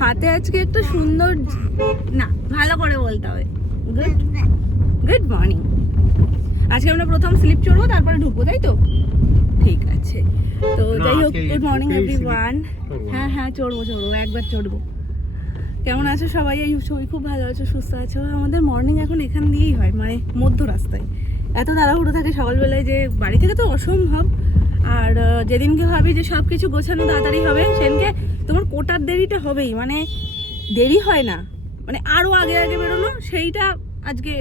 হাতে আজকে একটা সুন্দর, না ভালো করে বলতে হবে, গুড মর্নিং। আজকে আমরা প্রথম স্লিপ চড়বো, তারপরে ঢুকবো, তাই তো? ঠিক আছে। তো যাই হোক, গুড মর্নিং এভরিওয়ান। হ্যাঁ হ্যাঁ, চড়বো একবার চড়বো। কেমন আছো সবাই? এই সবাই খুব ভালো আছো, সুস্থ আছো? আমাদের মর্নিং এখন এখান দিয়েই হয়, মানে মধ্য রাস্তায়। এত তাড়াহুড়ো থাকে সকালবেলায় যে বাড়ি থেকে তো অসম্ভব। আর যেদিনকে ভাবি যে সব কিছু গোছানো তাড়াতাড়ি হবে, সেদিনকে তোমার কোটার দেরিটা হবেই, মানে দেরি হয় না, মানে আরও আগে আগে বেরোনো, সেইটা আজকে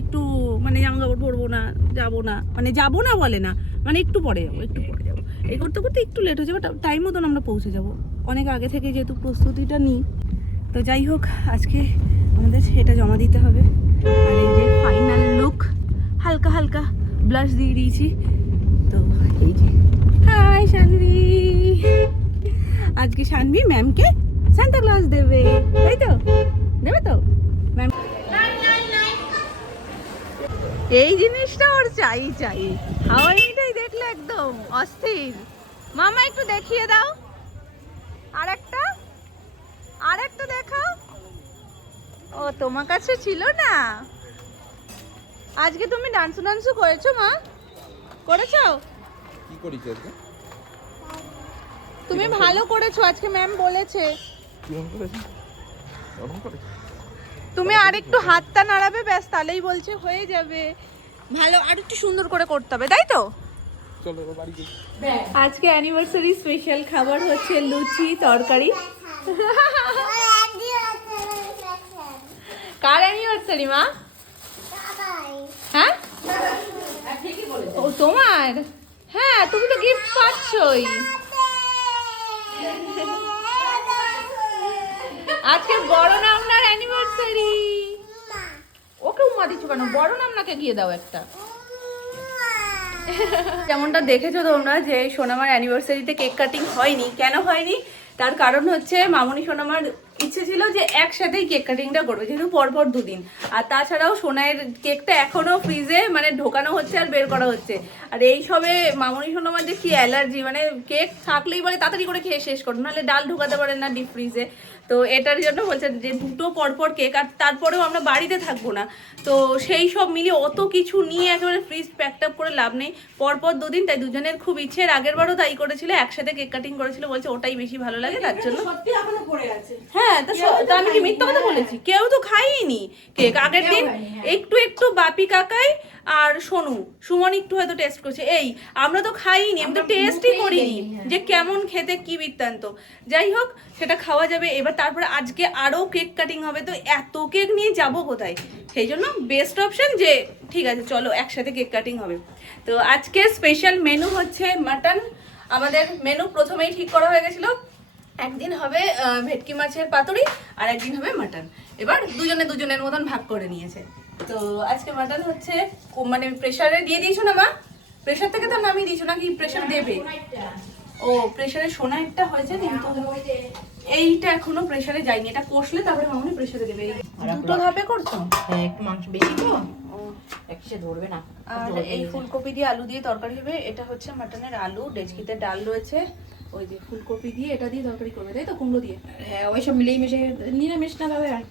একটু মানে জামা কাপড় পরবো না, যাবো না, মানে যাবো না বলে না, মানে একটু পরে যাবো, এই করতে করতে একটু লেট হয়ে যাবে, টাইম মতন আমরা পৌঁছে যাবো। অনেক আগে থেকে যেহেতু প্রস্তুতিটা নিই। তো যাই হোক, আজকে আমাদের এটা জমা দিতে হবে। আর এই যে ফাইনাল লুক, হালকা হালকা ব্লাশ দিয়ে দিয়েছি। তো এই যে, হাই শানভি। আজকে শানভি ম্যামকে সান্তা ক্লজ দেবে, তাই তো? দেবে তো ম্যাম? এই জিনিসটা ওর চাই। হাওয়াই মিঠাই দেখলে একদম অস্থির। মামা একটু দেখিয়ে দাও, আর একটা দেখাও। ও তোমার কাছে ছিল না? আজকে তুমি ডান্স করেছো মা? করেছো? কি করেছো আজকে? তুমি ভালো করেছো আজকে, ম্যাম বলেছে। তুমি আর একটু হাতটা নাড়াবে, ব্যাস, তাহলেই বলছে হয়ে যাবে। ভালো, আর একটু সুন্দর করে করতে হবে, তাই তো? চলো বাড়ি যাই। আজকে অ্যানিভার্সারি স্পেশাল খাবার হচ্ছে লুচি তরকারি। কার অ্যানিভার্সারি মা? হ্যাঁ, ও তোমার? হ্যাঁ, তুমি তো গিফট পাচ্ছই। আজকে বড় নামনার অ্যানিভার্সারি। ওকে উম্মা দিচ্ছ কেন? বড় নামনাকে গিয়ে দাও একটা। যেমনটা দেখেছো তোমরা যে সোনামার অ্যানিভার্সারিতে কেক কাটিং হয়নি। কেন হয়নি? তার কারণ হচ্ছে মামনি সোনামার ইচ্ছে ছিল যে একসাথেই কেক কাটিংটা করবে, যেহেতু পরপর দুদিন। আর তাছাড়াও সোনার কেকটা এখনো ফ্রিজে মানে ঢোকানো হচ্ছে আর বের করা হচ্ছে। আর এই সবে মামনি সোনামার যে কি অ্যালার্জি, মানে কেক থাকলেই বলে তাড়াতাড়ি করে খেয়ে শেষ করো, নাহলে ডাল ঢোকাতে পারে না ডিপ ফ্রিজে। তো এটার জন্য বলছে যে দুটো পরপর কেক, আর তারপরেও আমরা বাড়িতে থাকবো না, তো সেই সব মিলিয়ে অত কিছু নিয়ে একেবারে ফ্রিজ প্যাকড আপ করে লাভ নেই। পরপর দুদিন, তাই দুজনের খুব ইচ্ছে। আগের বারও তাই করেছিল, একসাথে কেক কাটিং করেছিল, বলছে ওটাই বেশি ভালো লাগে, তার জন্য। হ্যাঁ, তা আমি কি মিথ্যা কথা বলেছি? কেউ তো খাইনি কেক আগের দিন। একটু বাপি কাকাই আর সুমন একটু হয়তো টেস্ট করছে, এই আমরা তো খাইনি, আমি তো টেস্টই করিনি যে কেমন খেতে, কি বৃত্তান্ত। যাই হোক, সেটা খাওয়া যাবে এবার। তারপরে আজকে আরও কেক কাটিং হবে, তো এত কেক নিয়ে যাব কোথায়? সেই জন্য বেস্ট অপশন যে ঠিক আছে চলো একসাথে কেক কাটিং হবে। তো আজকে স্পেশাল মেনু হচ্ছে মাটন। আমাদের মেনু প্রথমেই ঠিক করা হয়ে গেছিলো, একদিন হবে ভেটকি মাছের পাতুরি, আর একদিন হবে মাটন। এবার দুজনের মতন ভাগ করে নিয়েছে। তো আজকে মাটন হচ্ছে, মানে প্রেসারে দিয়ে দিয়েছো না মা? প্রেসার থেকে তো নামিয়ে দিয়েছো, নাকি প্রেসার দেবে? ও, প্রেসারে সোনারটা হয়েছে, কিন্তু এইটা এখনো প্রেসারে যায়নি। এটা কষলে তারপরে মামনি প্রেসারে দেবে। দুটো ধাপে করছো? হ্যাঁ, একটু মাংস বেশি তো একসাথে ধরবে না। আর এই ফুলকপি দিয়ে আলু দিয়ে তরকারি হবে। এটা হচ্ছে মাটনের আলু, ডেচকিতে ডাল রয়েছে, ওই যে ফুলকপি দিয়ে এটা দিয়ে তরকারি করবে, তাই তো? কুমড়ো দিয়ে। হ্যাঁ, ওই সব মিলেই মিশে নিরামিষ না ভাবে। আর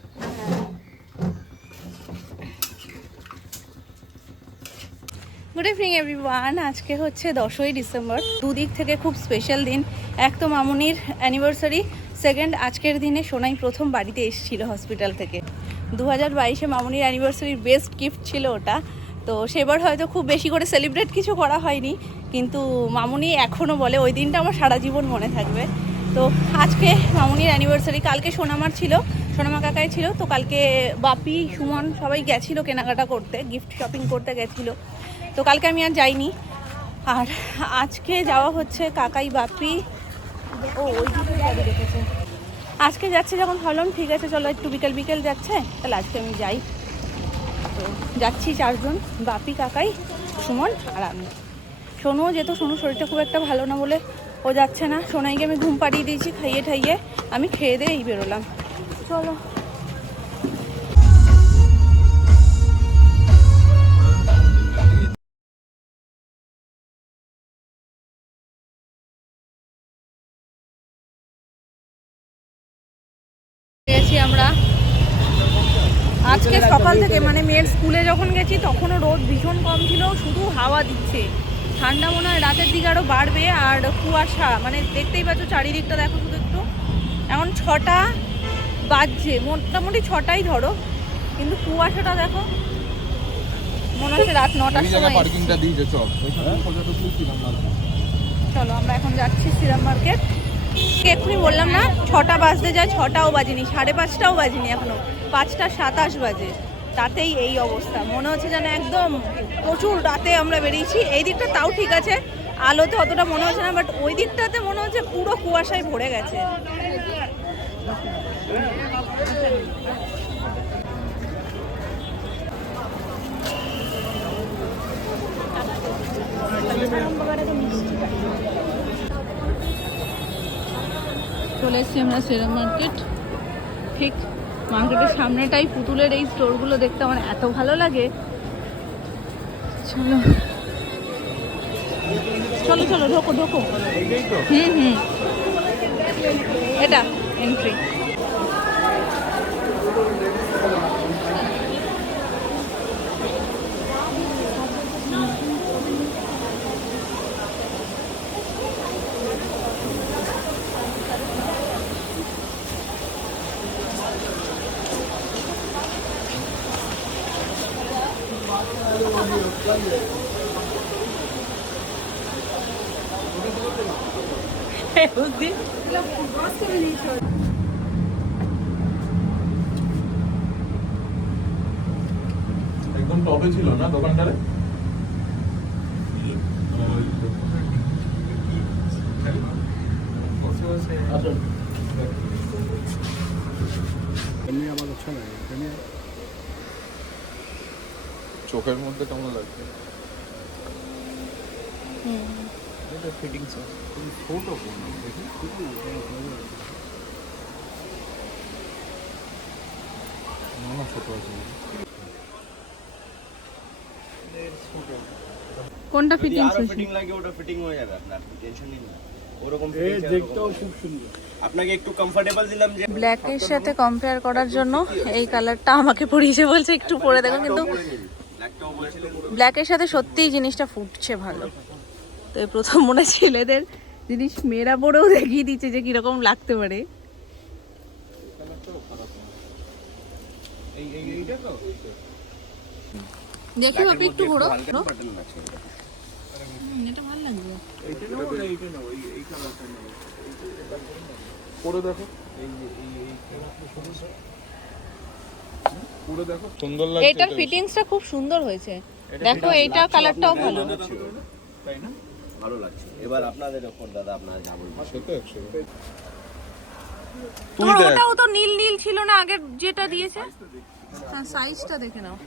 গুড ইভিনিং এভরিওয়ান। আজকে হচ্ছে 10ই ডিসেম্বর। দুদিক থেকে খুব স্পেশাল দিন। এক তো মামুনির অ্যানিভার্সারি, সেকেন্ড আজকের দিনে সোনাই প্রথম বাড়িতে এসেছিল হসপিটাল থেকে। 2022-এ মামুনির অ্যানিভার্সারির বেস্ট গিফট ছিল ওটা। তো সেবার হয়তো খুব বেশি করে সেলিব্রেট কিছু করা হয়নি, কিন্তু মামুনি এখনও বলে ওই দিনটা আমার সারা জীবন মনে থাকবে। তো আজকে মামুনির অ্যানিভার্সারি, কালকে সোনামার ছিল, সোনামা কাকাই ছিল। তো কালকে বাপি, সুমন সবাই গেছিলো কেনাকাটা করতে, গিফট শপিং করতে গেছিলো। তো কালকে আমি আর যাইনি। আর আজকে যাওয়া হচ্ছে কাকাই বাপি, ও ওই দিকে গাড়ি রেখেছে। আজকে যাচ্ছে যখন ভাবলাম ঠিক আছে চলো একটু বিকেল যাচ্ছে, তাহলে আজকে আমি যাই। তো যাচ্ছি চারজন, বাপি, কাকাই, সুমন আর আমি। সোনুও যেত, সোনুর শরীরটা খুব একটা ভালো না বলে ও যাচ্ছে না। সোনাইকে আমি ঘুম পাড়িয়ে দিয়েছি, খাইয়ে ঠাইয়ে আমি খেয়ে দিয়ে এই বেরোলাম। চলো। যাচ্ছি আমরা। আজকে সকাল থেকে মানে মেয়ের স্কুলে যখন গেছি তখনও রোদ ভীষণ কম ছিল, শুধু হাওয়া দিচ্ছে। ঠান্ডা মনে হয় রাতের দিকে আরও বাড়বে। আর কুয়াশা, মানে দেখতেই পাচ্ছ চারিদিকটা দেখো শুধু একটু। এখন 6টা বাজছে, মোটামুটি 6টাই ধরো, কিন্তু কুয়াশাটা দেখো, মনে হচ্ছে রাত 9টার সময়। পার্কিংটা দিয়েছে চল। চলো আমরা এখন যাচ্ছি শ্রীরাম মার্কেট। এক্ষুনি বললাম না 6টা বাজতে যায়, 6টাও বাজেনি, 5:30টাও বাজেনি, এখনো 5:27 বাজে, তাতেই এই অবস্থা। মনে হচ্ছে যেন একদম প্রচুর রাতে আমরা বেরিয়েছি। এই দিকটা তাও ঠিক আছে, আলোতে অতটা মনে হচ্ছে না, বাট ওই দিকটাতে মনে হচ্ছে পুরো কুয়াশায় ভরে গেছে। চলে এসেছি আমরা শ্রীরাম মার্কেট। ঠিক মার্কেটের সামনেটাই পুতুলের এই স্টোরগুলো দেখতে আমার এত ভালো লাগে। চলো চলো চলো, ঢোকো ঢোকো। হুম, এটা এন্ট্রি। একদম টপে ছিল না দোকানটারে? চোখের মধ্যে কেমন লাগছে? ফিটিংস ছোট ছোট আছে। কোনটা ফিটিং? ফিটিং লাগে ওটা ফিটিং হয়ে যাবে, আপনার টেনশন নিন না। ওরকম দেখতেও খুব সুন্দর। আপনাকে একটু কমফোর্টেবল দিলাম যে ব্ল্যাকের সাথে কম্পেয়ার করার জন্য এই কালারটা আমাকে পরিয়েছে, বলছে একটু পরে দেখো, কিন্তু ব্ল্যাকটাও বলছিলেন। ব্ল্যাকের সাথে সত্যিই জিনিসটা ফুটছে ভালো। তো এই প্রথম মনে ছেলেদের জিনিস মেয়েরা পরেও দেখিয়ে দিচ্ছে যে কিরকম লাগতে পারে। দেখি বাপি একটু ঘোরো। এটা ভালো লাগবে। পরে দেখো, পুরো দেখো সুন্দর লাগছে। এটার ফিটিংসটা খুব সুন্দর হয়েছে, দেখো এইটা কালারটাও ভালো। তাই না? ভালো লাগছে। এবার আপনাদের উপর দাদা, আপনারা যা বলবেন। সেটা 100। তোমার ওটাও তো নীল নীল ছিল না আগের যেটা দিয়েছে? হ্যাঁ, সাইজটা দেখে নাও।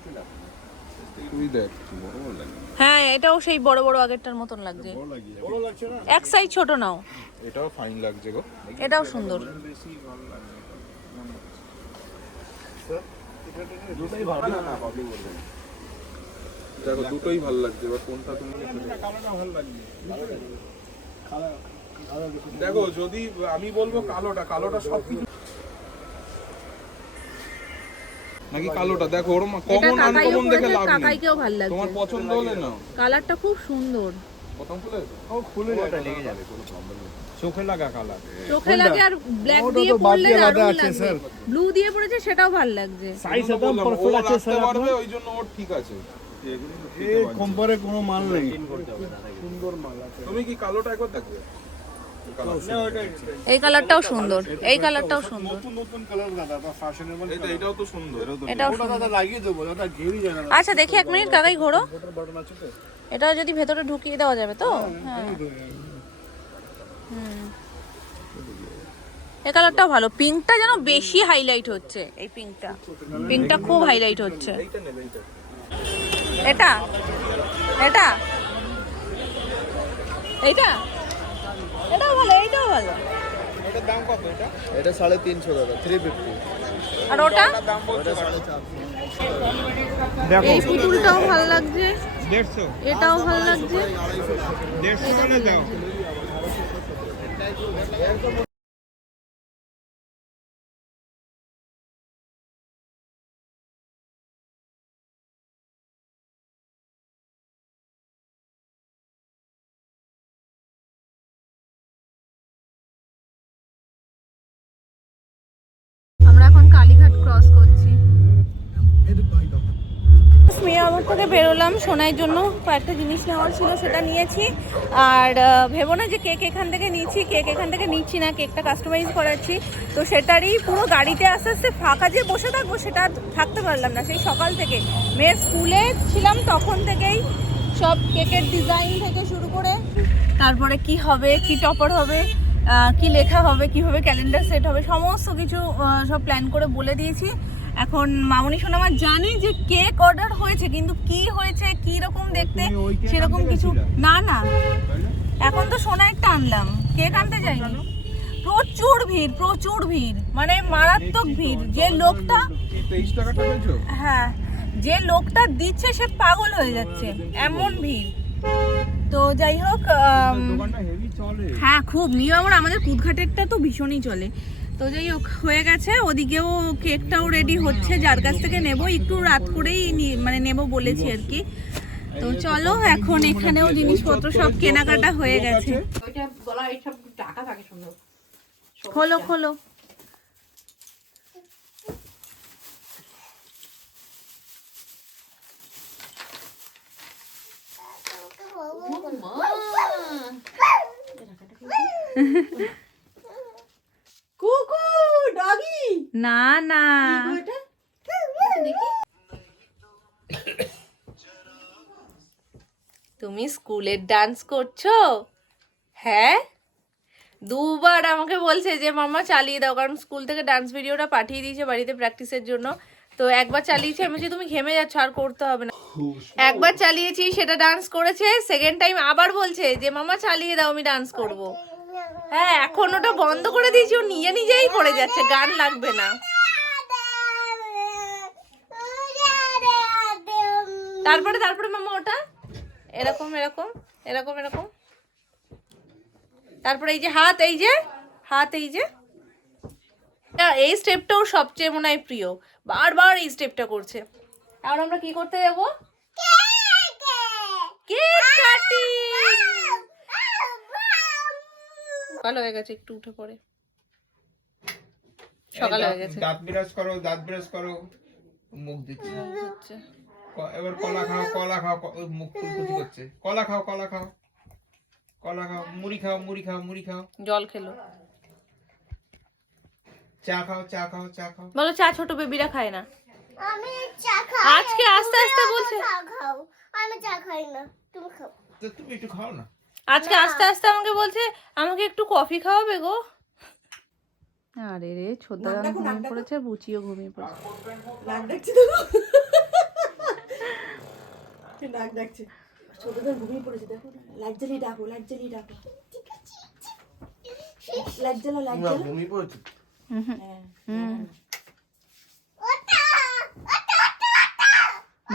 তুই দেখ, বড় বড় লাগে। হ্যাঁ, এটাও সেই বড় বড় আগেরটার মতন লাগছে। বড় লাগছে না? এক সাইজ ছোট নাও। এটাও ফাইন লাগছে গো। এটাও সুন্দর। দুটোই ভালো না, প্রবলেম করবে না। দেখো দুটোই ভালো লাগছে, এবার কোনটা তুমি দেখো। যদি আমি বলবো কালোটা সবকিছু নাকি কালোটা দেখো, ওর কমন আনকমন দেখে লাভ নেই। কাকাইকেও ভালো লাগছে, তোমার পছন্দ হলে না। কালারটা খুব সুন্দর। প্রথম খুলে ও খুলে যাবে, লেগে যাবে, কোনো প্রবলেম নেই। চোখে লাগা কালার। চোখে লাগে, আর ব্ল্যাক দিয়ে পরলে দারুণ লাগবে। ব্লু দিয়ে পরেছে, সেটাও ভালো লাগছে। সাইজ একদম পারফেক্ট আছে স্যার, পারবে ওই জন্য ওর ঠিক আছে। এই কোম্পারে কোনো মাল নেই। সুন্দর মাল আছে। তুমি কি কালোটা একবার দেখবে? এই কালারটাও সুন্দর, এই কালারটাও সুন্দর। নতুন কালার দাদা, ফ্যাশনেবল। এটাও তো সুন্দর। এটাও ওটা দাদা লাগিয়ে দেবো, ওটা ঘেরি যায় না। আচ্ছা দেখি 1 মিনিট, কাকাই ঘোরো। বাটন আছে তো? এটা যদি ভেতরে ঢুকিয়ে দেওয়া যাবে তো? হ্যাঁ। এই কালারটাও ভালো। পিঙ্কটা যেন বেশি হাইলাইট হচ্ছে, এই পিঙ্কটা খুব হাইলাইট হচ্ছে। এইটা নেবে, এইটা। এটা এটা এইটা এটাও ভালো, এইটাও ভালো। এটার দাম কত? এটা 350 দাদা, 350। আর ওটা দাম বলতে 450। এই পুতুলটাও ভালো লাগছে, 150। এটাও ভালো লাগছে। 150 মানে দাও। ক্রস করছি। মেয়ে আমার থেকে বেরোলাম, সোনার জন্য কয়েকটা জিনিস নেওয়ার ছিল, সেটা নিয়েছি। আর ভেবো না যে কেক এখান থেকে নিচ্ছি, কেক এখান থেকে নিচ্ছি না, কেকটা কাস্টমাইজ করাচ্ছি। তো সেটারই পুরো গাড়িতে আস্তে আস্তে ফাঁকা যে বসে থাকবো সেটা থাকতে পারলাম না। সেই সকাল থেকে মেয়ের স্কুলে ছিলাম তখন থেকেই সব কেকের ডিজাইন থেকে শুরু করে তারপরে কি হবে, কি টপার হবে, কি লেখা হবে, কিভাবে ক্যালেন্ডার সেট হবে, সমস্ত কিছু সব প্ল্যান করে বলে দিয়েছি। এখন মামনি সোনা আমার জানে যে কেক অর্ডার হয়েছে, কিন্তু কি হয়েছে, কি রকম দেখতে সেরকম কিছু না। না এখন তো সোনা একটা আনলাম, কেক আনতে যাইনি। প্রচুর ভিড়, মানে মারাত্মক ভিড়। যে লোকটা, হ্যাঁ যে লোকটা দিচ্ছে সে পাগল হয়ে যাচ্ছে, এমন ভিড়। তো যাই হোক, হ্যাঁ খুব নিউ আমাদের কুদঘাটেরটা তো ভীষণই চলে। তো যাই হোক হয়ে গেছে, ওদিকেও কেকটাও রেডি হচ্ছে, যার কাছ থেকে নেব একটু রাত করেই মানে নেব বলেছি আর কি। তো চলো এখন এখানেও জিনিসপত্র সব কেনাকাটা হয়ে গেছে। খোলো খোলো। কুকু ডগি না না তুমি স্কুলের ডান্স করছো? হ্যাঁ, দুবার আমাকে বলছে যে মামা চালিয়ে দাও, কারণ স্কুল থেকে ডান্স ভিডিওটা পাঠিয়ে দিয়েছে বাড়িতে প্র্যাকটিসের জন্য। তো একবার চালিয়েছি, আমি বলছি তুমি ঘেমে যাচ্ছ আর করতে হবে না। একবার চালিয়েছি, সেটা ডান্স করেছে। সেকেন্ড টাইম আবার বলছে যে মামা চালিয়ে দাও, আমি ডান্স করব। হ্যাঁ এখন ওটা বন্ধ করে দিয়েছি, ও নিজেই করে যাচ্ছে, গান লাগবে না। তারপরে মামা ওটা এরকম এরকম এরকম এরকম, তারপরে এই যে হাত, এই যে এই স্টেপটাও সবচেয়ে মনে হয় প্রিয়, বারবার এই স্টেপটা করছে। এখন আমরা কি করতে যাবো? Cake cutting. সকাল হয়ে গেছে, একটু উঠে পড়ে সকাল হয়ে গেছে। দাঁত ব্রাশ করো, মুখ দিচ্ছে। এবার কলা খাও, মুখ কুচকুচি করছে। কলা খাও, মুড়ি খাও, জল খেলো। চা খাও। বলো চা ছোট বেবিরা খায় না। আমি চা খাই। আজকে আস্তে আস্তে বলছে চা খাও। আমি চা খাই না, তুমি খাও। তো তুমি একটু খাও না। আজকে আস্তে আস্তে আমাকে বলছে আমাকে একটু কফি খাওয়াবে গো। আরে রে ছোট্ট ঘুমিয়ে পড়েছে, বুচিও ঘুমিয়ে পড়েছে। নাক ডাকছে তো, নাক ডাকছে। ছোটদের ঘুমিয়ে পড়েছে, দেখো না। লাইট জ্বালিয়ে ডাকো। ঠিক আছে। লাইট জ্বালো। ঘুমিয়ে পড়েছে।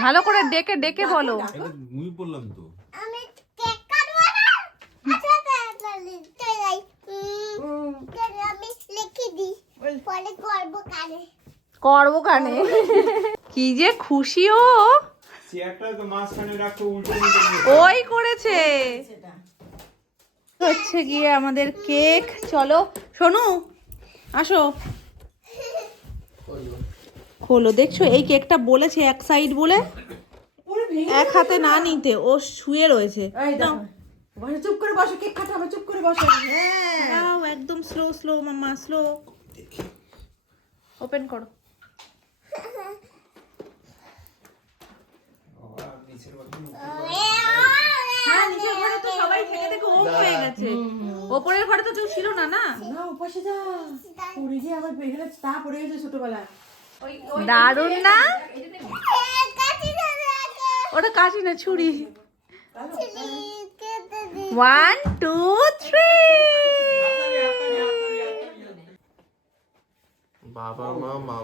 ভালো করে ডেকে ডেকে বলো। ঘুমিয়ে পড়লাম তো। আমি কেক কাটবো না। আচ্ছা তাহলে চলাই। আমি লিখে দিই, পরে করবো কানে। কি যে খুশি ও, চেয়ারটা তো মাঝখানে রাখো, উল্টো ওই করেছে। হচ্ছে গিয়ে আমাদের কেক। চলো সোনু আসো, খোলো। দেখছো এই কেকটা বলেছে এক সাইড বলে, এক হাতে না নিতে, ও শুয়ে রয়েছে। চুপ করে বসো, কেক কাটাবে, চুপ করে বসো। নাও একদম স্লো মাম্মা, স্লো। ওপেন করো। হ্যাঁ নিচের ঘরে তো সবাই থেকে ওম হয়ে গেছে, ওপরের ঘরে তো কেউ ছিল না। না উপাসে যা পড়ে গিয়ে আবার বেরিয়ে তা পড়ে গেছে ছোটবেলায়। দারুণ না? ওটা কাঁচি না, ছুরি। 1 2 3। বাবা মা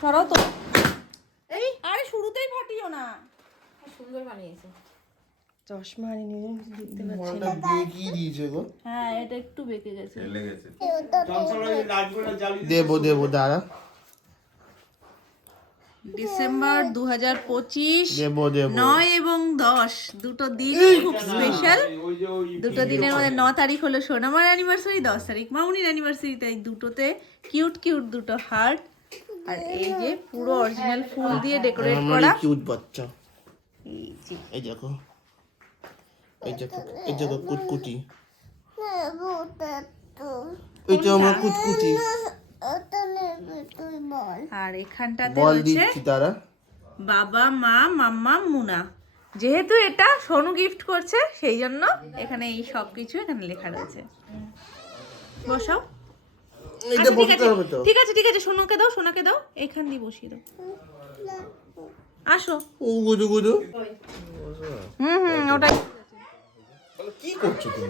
সরাও তো। এই আরে শুরুতেই ফাটিও না। সুন্দর বানিয়েছে। চশমা আনি নিয়ে দেখতে পাচ্ছি মনটা বেঁকিয়ে দিয়েছে গো। হ্যাঁ এটা একটু বেঁকে গেছে। দেবো দাঁড়া। ডিসেম্বর 2025 9 এবং 10 দুটো দিন খুব স্পেশাল। দুটো দিনের মধ্যে 9 তারিখ হলো সোনামার অ্যানিভার্সারি, 10 তারিখ মামুনির অ্যানিভার্সারি, তাই দুটোতে কিউট কিউট দুটো হার্ট। আর এই যে পুরো অরিজিনাল ফুল দিয়ে ডেকোরেট করা কিউট বাচ্চা। এই যে এই দেখো, এই দেখো কুটকুটি, এইটা আমার কুটকুটি। আর এখানটাতে বল হচ্ছে দিচ্ছি তারা। বাবা মা মাম্মা মুনা। যেহেতু এটা সোনু গিফট করছে সেই জন্য এখানে এই সব কিছু এখানে লেখা রয়েছে। বসাও। এটা আচ্ছা, ঠিক বসতে আছে হবে তো। ঠিক আছে ঠিক আছে, সোনাকে দাও, সোনাকে দাও, এখান দিয়ে বসিয়ে দাও। আসো। ও গুদু গুদু। ওটাই। কি করছো তুমি?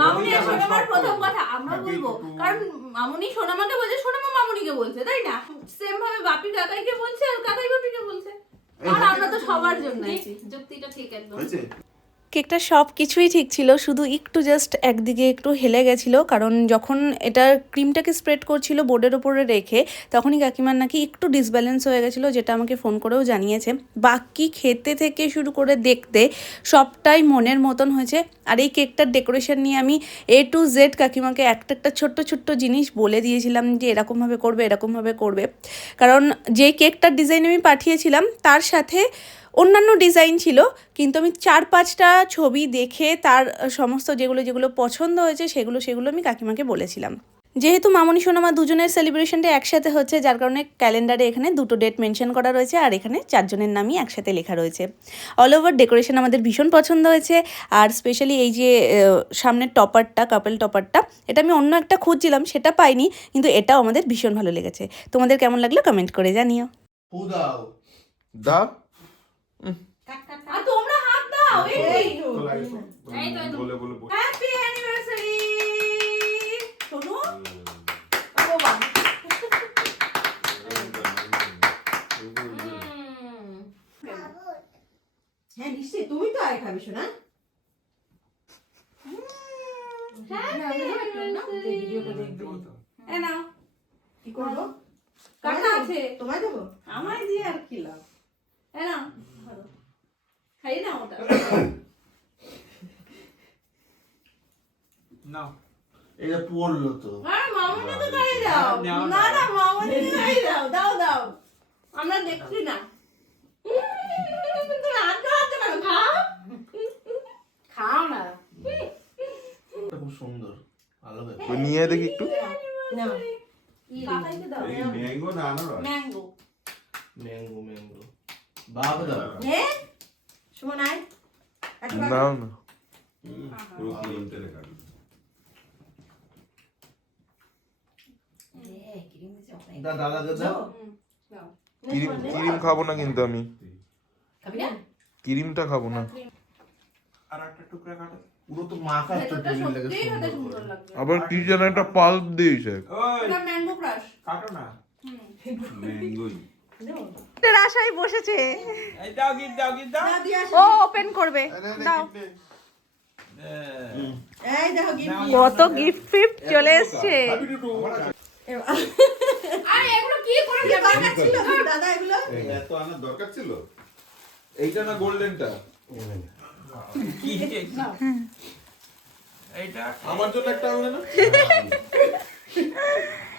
মামুনি আর সোনামার প্রথম কথা আমরা বলবো, কারণ মামুনি সোনামাকে বলছে, সোনামা মামুনিকে বলছে, তাই না? সেম ভাবে বাপি কাকাইকে বলছে আর কাকাই বাপিকে বলছে। আর আমরা তো সবার জন্য আছি। যুক্তিটা ঠিক একদম। কেকটা সব কিছুই ঠিক ছিল, শুধু একটু জাস্ট একদিকে একটু হেলে গেছিলো, কারণ যখন এটা ক্রিমটাকে স্প্রেড করছিল বোর্ডের উপরে রেখে তখনই কাকিমার নাকি একটু ডিসব্যালেন্স হয়ে গেছিলো, যেটা আমাকে ফোন করেও জানিয়েছে। বাকি খেতে থেকে শুরু করে দেখতে সবটাই মনের মতন হয়েছে। আর এই কেকটার ডেকোরেশন নিয়ে আমি A to Z কাকিমাকে একটা ছোট্ট ছোট্ট জিনিস বলে দিয়েছিলাম যে এরকমভাবে করবে, এরকমভাবে করবে। কারণ যে কেকটার ডিজাইন আমি পাঠিয়েছিলাম তার সাথে অন্যান্য ডিজাইন ছিল, কিন্তু আমি 4-5টা ছবি দেখে তার সমস্ত যেগুলো পছন্দ হয়েছে সেগুলো আমি কাকিমাকে বলেছিলাম। যেহেতু মামনি সোনামা দুজনের সেলিব্রেশনটা একসাথে হচ্ছে, যার কারণে ক্যালেন্ডারে এখানে দুটো ডেট মেনশন করা রয়েছে আর এখানে 4 জনের নামই একসাথে লেখা রয়েছে। অল ওভার ডেকোরেশন আমাদের ভীষণ পছন্দ হয়েছে। আর স্পেশালি এই যে সামনের টপারটা, কাপেল টপারটা, এটা আমি অন্য একটা খুঁজছিলাম, সেটা পাইনি, কিন্তু এটাও আমাদের ভীষণ ভালো লেগেছে। তোমাদের কেমন লাগলো কমেন্ট করে জানিও। দাও দাও। আর তোমরা হাত দাও। এই তো হ্যাপি অ্যানিভার্সারি সোনু। ও বাবা। হ্যাঁ নিশ্চয়ই, তুমি তো আগে খাবি শোনা। ভিডিওটা দেখবি। এ নাও। কি করবো? কাটা আছে। তোমায় দেবো? আমায় দিয়ে আর কি লাভ। এ নাও। খাই না ওটা। নাও। এটা পড়লো তো। আর মামুনি তো খাই দাও। না না মামুনি খাই দাও, দাও দাও। আমরা দেখছি না। তুমি হাত ধরতে পারো, খাও। খাও না। এটা খুব সুন্দর, ভালো লাগে। তো নিয়ে দেখি একটু। না কাকাইকে দাও। ম্যাঙ্গো না আনারস? ম্যাঙ্গো। ম্যাঙ্গো বাবা দাও। নে সুমন আয়। নাও না। পুরো ক্রিম তেলে কাটবে। দাদাকে দাও। ক্রিম খাবো না কিন্তু আমি। খাবি না? ক্রিমটা খাবো না। আর একটা টুকরা কাটো। পুরো তো মাখা তো ভেতরটা টেবিল লাগে সত্যিই খেতে সুন্দর সুন্দর করে। লাগছে। আবার কি যেন একটা পাল্প দিয়েছে। ওই এটা ম্যাঙ্গো ক্রাশ। কাটো না। ম্যাঙ্গোই। এর আশায় বসেছে। এই দাও গিফট দাও গিফট দাও। ও ওপেন করবে। দাও। এই দেখো গিফট। কত গিফট ফিফট চলে এসেছে। আরে এগুলো কি করে দরকার ছিল দাদা এগুলো? এত আনার দরকার ছিল? এইটা না গোল্ডেনটা? কি কেক? এইটা আমার জন্য একটা আনলে না?